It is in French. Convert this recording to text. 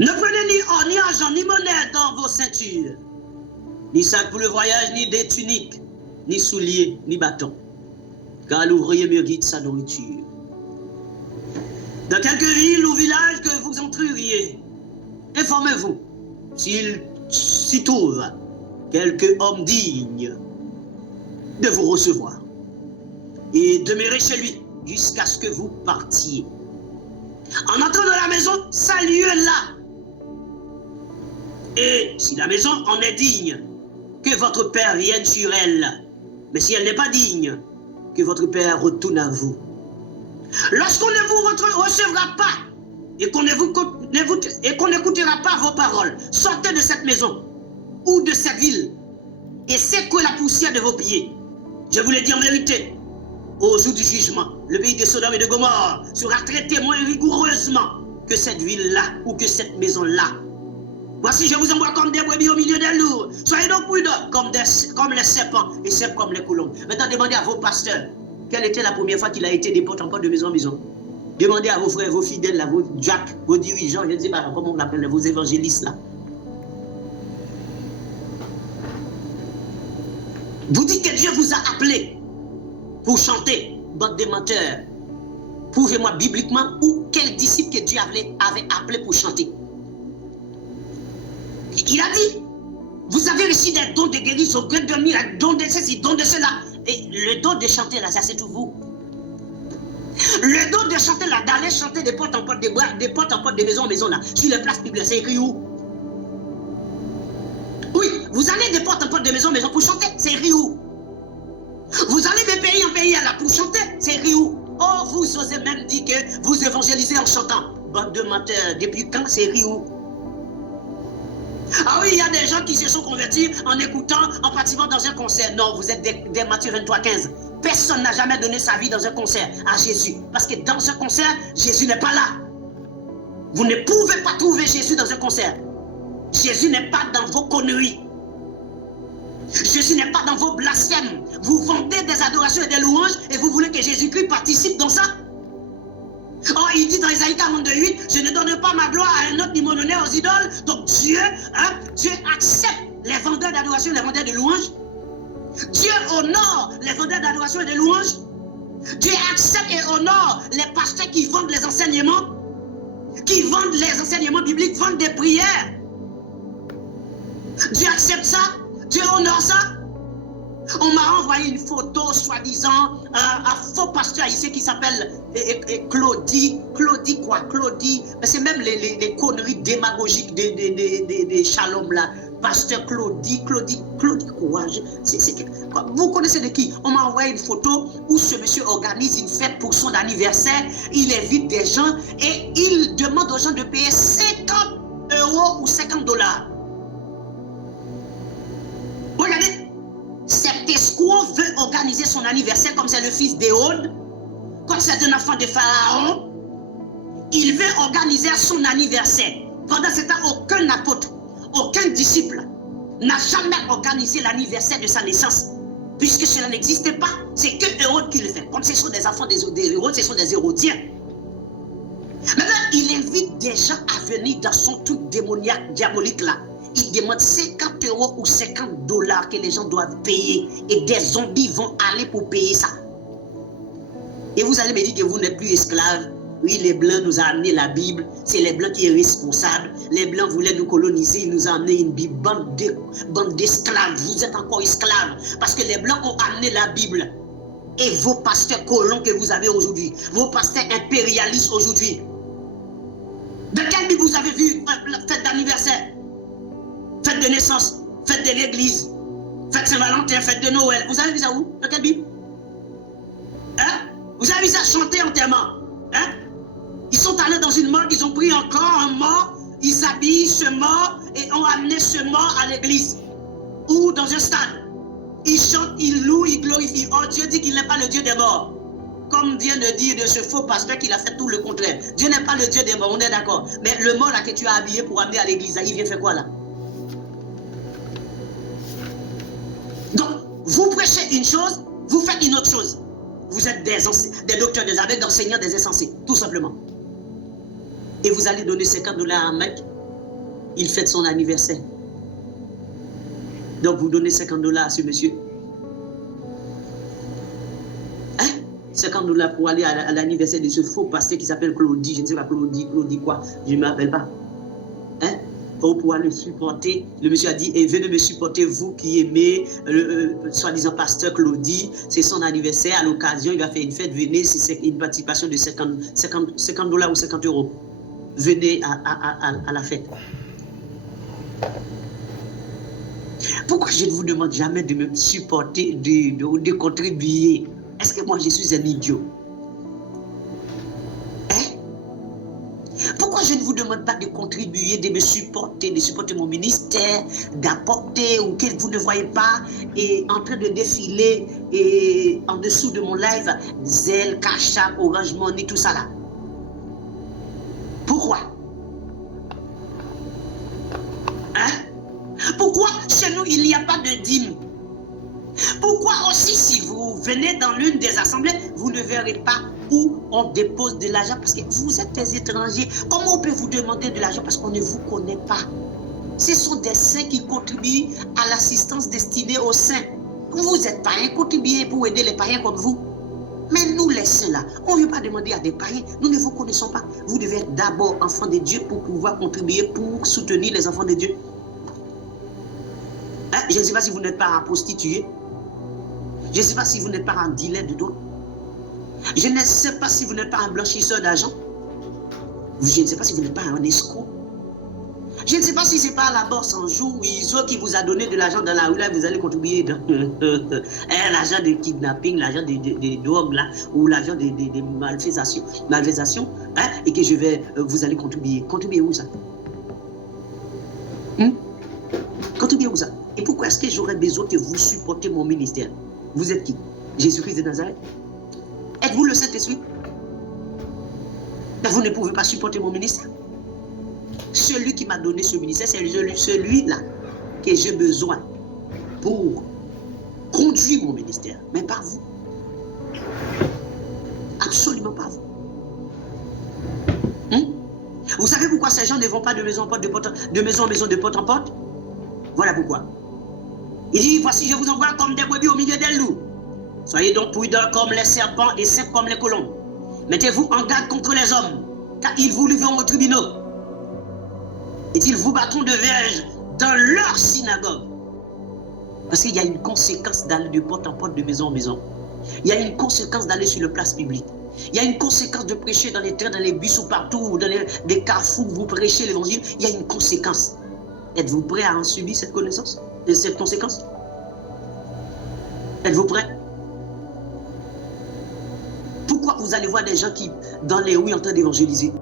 Ne prenez ni or, ni argent, ni monnaie dans vos ceintures, ni sac pour le voyage, ni des tuniques, ni souliers, ni bâtons, car l'ouvrier mérite sa nourriture. Dans quelque ville ou village que vous entreriez, informez-vous s'il s'y trouve quelque homme digne de vous recevoir, et demeurez chez lui jusqu'à ce que vous partiez. En entrant dans la maison, saluez-la. Et si la maison en est digne, que votre Père vienne sur elle. Mais si elle n'est pas digne, que votre Père retourne à vous. Lorsqu'on ne vous recevra pas et qu'on n'écoutera pas vos paroles, sortez de cette maison ou de cette ville et secouez la poussière de vos pieds. Je vous l'ai dit en vérité, au jour du jugement, le pays de Sodome et de Gomorrhe sera traité moins rigoureusement que cette ville-là ou que cette maison-là. Voici, je vous envoie comme des brebis au milieu des loups. Soyez donc prudents comme les serpents et serpents comme les colombes. Maintenant, demandez à vos pasteurs quelle était la première fois qu'il a été des portes en porte de maison en maison. Demandez à vos frères, vos fidèles, là, vos jacques, vos dirigeants, je ne sais pas comment on l'appelle, vos évangélistes là. Vous dites que Dieu vous a appelé pour chanter, bande de menteurs. Prouvez-moi bibliquement où quel disciple que Dieu avait appelé pour chanter. Il a dit, vous avez reçu des dons de guérison, de miracles, dons de ceci, dons de cela. Et le don de chanter là, ça c'est tout vous. Le don de chanter là, d'aller chanter de porte en porte, de porte en porte, de maison en maison là, sur les places publiques, c'est écrit où? Oui, vous allez de porte en porte, de maison en maison pour chanter, c'est écrit où? Vous allez de pays en pays là pour chanter, c'est écrit où? Oh, vous osez même dire que vous évangélisez en chantant. Bande de menteurs, depuis quand c'est écrit où? Ah oui, il y a des gens qui se sont convertis en écoutant, en participant dans un concert. Non, vous êtes des Matthieu 23,15. Personne n'a jamais donné sa vie dans un concert à Jésus. Parce que dans un concert, Jésus n'est pas là. Vous ne pouvez pas trouver Jésus dans un concert. Jésus n'est pas dans vos conneries. Jésus n'est pas dans vos blasphèmes. Vous vendez des adorations et des louanges et vous voulez que Jésus-Christ participe dans ça? Oh, il dit dans Isaïe 42:8, je ne donne pas ma gloire à un autre ni mon honneur aux idoles. Donc Dieu accepte les vendeurs d'adoration et les vendeurs de louanges. Dieu honore les vendeurs d'adoration et de louanges. Dieu accepte et honore les pasteurs qui vendent les enseignements, bibliques, vendent des prières. Dieu accepte ça. Dieu honore ça. On m'a envoyé une photo, soi-disant, un faux pasteur ici qui s'appelle Claudie. Claudie quoi? Claudie. C'est même les conneries démagogiques des Shalom là. Pasteur Claudie quoi? Vous connaissez de qui? On m'a envoyé une photo où ce monsieur organise une fête pour son anniversaire. Il invite des gens et il demande aux gens de payer 50 € ou 50 $. Regardez. Cet escroc veut organiser son anniversaire comme c'est le fils d'Éhod, comme c'est un enfant de Pharaon. Il veut organiser son anniversaire. Pendant ce temps, aucun apôtre, aucun disciple n'a jamais organisé l'anniversaire de sa naissance. Puisque cela n'existait pas, c'est que Hérode qui le fait. Comme ce sont des enfants des Hérode, ce sont des Hérodiens. Maintenant, il invite des gens à venir dans son truc démoniaque, diabolique là. Il demande 50 € ou 50 $ que les gens doivent payer. Et des zombies vont aller pour payer ça. Et vous allez me dire que vous n'êtes plus esclaves. Oui, les Blancs nous ont amené la Bible. C'est les Blancs qui sont responsables. Les Blancs voulaient nous coloniser. Ils nous ont amené une Bible. Bande d'esclaves. Vous êtes encore esclaves. Parce que les Blancs ont amené la Bible. Et vos pasteurs colons que vous avez aujourd'hui, vos pasteurs impérialistes aujourd'hui, de quelle Bible vous avez vu la fête d'anniversaire? Fête de naissance, fête de l'église, fête Saint-Valentin, fête de Noël. Vous avez vu ça où? Dans quelle Bible? Hein? Vous avez vu ça chanter enterrement? Hein? Ils sont allés dans une morgue, ils ont pris encore un mort, ils s'habillent ce mort et ont amené ce mort à l'église. Ou dans un stade. Ils chantent, ils louent, ils glorifient. Oh, Dieu dit qu'il n'est pas le Dieu des morts. Comme vient de dire de ce faux pasteur qu'il a fait tout le contraire. Dieu n'est pas le Dieu des morts, on est d'accord. Mais le mort là que tu as habillé pour amener à l'église, il vient faire quoi là? Donc, vous prêchez une chose, vous faites une autre chose. Vous êtes des docteurs des enseignants des insensés, tout simplement. Et vous allez donner 50 $ à un mec il fête son anniversaire. Donc vous donnez 50 $ à ce monsieur. Hein? 50 $ pour aller à l'anniversaire de ce faux pasteur qui s'appelle Claudie. Je ne sais pas, Claudie quoi, je ne m'appelle pas. Hein? Pour pouvoir le supporter. Le monsieur a dit, venez me supporter, vous qui aimez soi-disant pasteur Claudie. C'est son anniversaire. À l'occasion, il va faire une fête. Venez, c'est une participation de 50 $ ou 50 €. Venez à la fête. Pourquoi je ne vous demande jamais de me supporter, de contribuer? Est-ce que moi je suis un idiot? Hein? Pourquoi je ne vous demande pas de contribuer, de me supporter, de supporter mon ministère, d'apporter, ou que vous ne voyez pas, et en train de défiler et en dessous de mon live, Zelle, Cash App, Orange Money, tout ça là? Pourquoi? Hein? Pourquoi chez nous il n'y a pas de dîme? Pourquoi aussi si vous venez dans l'une des assemblées, vous ne verrez pas où on dépose de l'argent? Parce que vous êtes des étrangers. Comment on peut vous demander de l'argent parce qu'on ne vous connaît pas? Ce sont des saints qui contribuent à l'assistance destinée aux saints. Vous êtes païens, contribuez pour aider les païens comme vous. Mais nous les saints là, on ne veut pas demander à des païens. Nous ne vous connaissons pas. Vous devez être d'abord enfant de Dieu pour pouvoir contribuer, pour soutenir les enfants de Dieu. Hein? Je ne sais pas si vous n'êtes pas un prostitué. Je ne sais pas si vous n'êtes pas un dealer de drogue. Je ne sais pas si vous n'êtes pas un blanchisseur d'argent. Je ne sais pas si vous n'êtes pas un escroc. Je ne sais pas si ce n'est pas la bourse en jour où ISO qui vous a donné de l'argent dans la rue, là, vous allez contribuer dans l'argent de kidnapping, l'argent des drogues, là, ou l'argent des malversations, hein, et que vous allez contribuer. Contribuer où ça? Contribuer où ça? Et pourquoi est-ce que j'aurais besoin que vous supportez mon ministère? Vous êtes qui? Jésus-Christ de Nazareth? Êtes-vous le Saint-Esprit? Vous ne pouvez pas supporter mon ministère. Celui qui m'a donné ce ministère, c'est celui-là que j'ai besoin pour conduire mon ministère. Mais pas vous. Absolument pas vous. Vous savez pourquoi ces gens ne vont pas de maison en maison, de porte en porte? Voilà pourquoi. Il dit, voici, je vous envoie comme des brebis au milieu des loups. Soyez donc prudents comme les serpents et simples comme les colombes. Mettez-vous en garde contre les hommes, car ils vous livreront aux tribunaux. Et ils vous battront de verge dans leur synagogue. Parce qu'il y a une conséquence d'aller de porte en porte, de maison en maison. Il y a une conséquence d'aller sur le place publique. Il y a une conséquence de prêcher dans les trains, dans les bus ou partout, ou dans les carrefours où vous prêchez l'évangile. Il y a une conséquence. Êtes-vous prêt à en subir cette connaissance, cette conséquence? Êtes-vous prêt? Pourquoi vous allez voir des gens qui, dans les rues, en train d'évangéliser?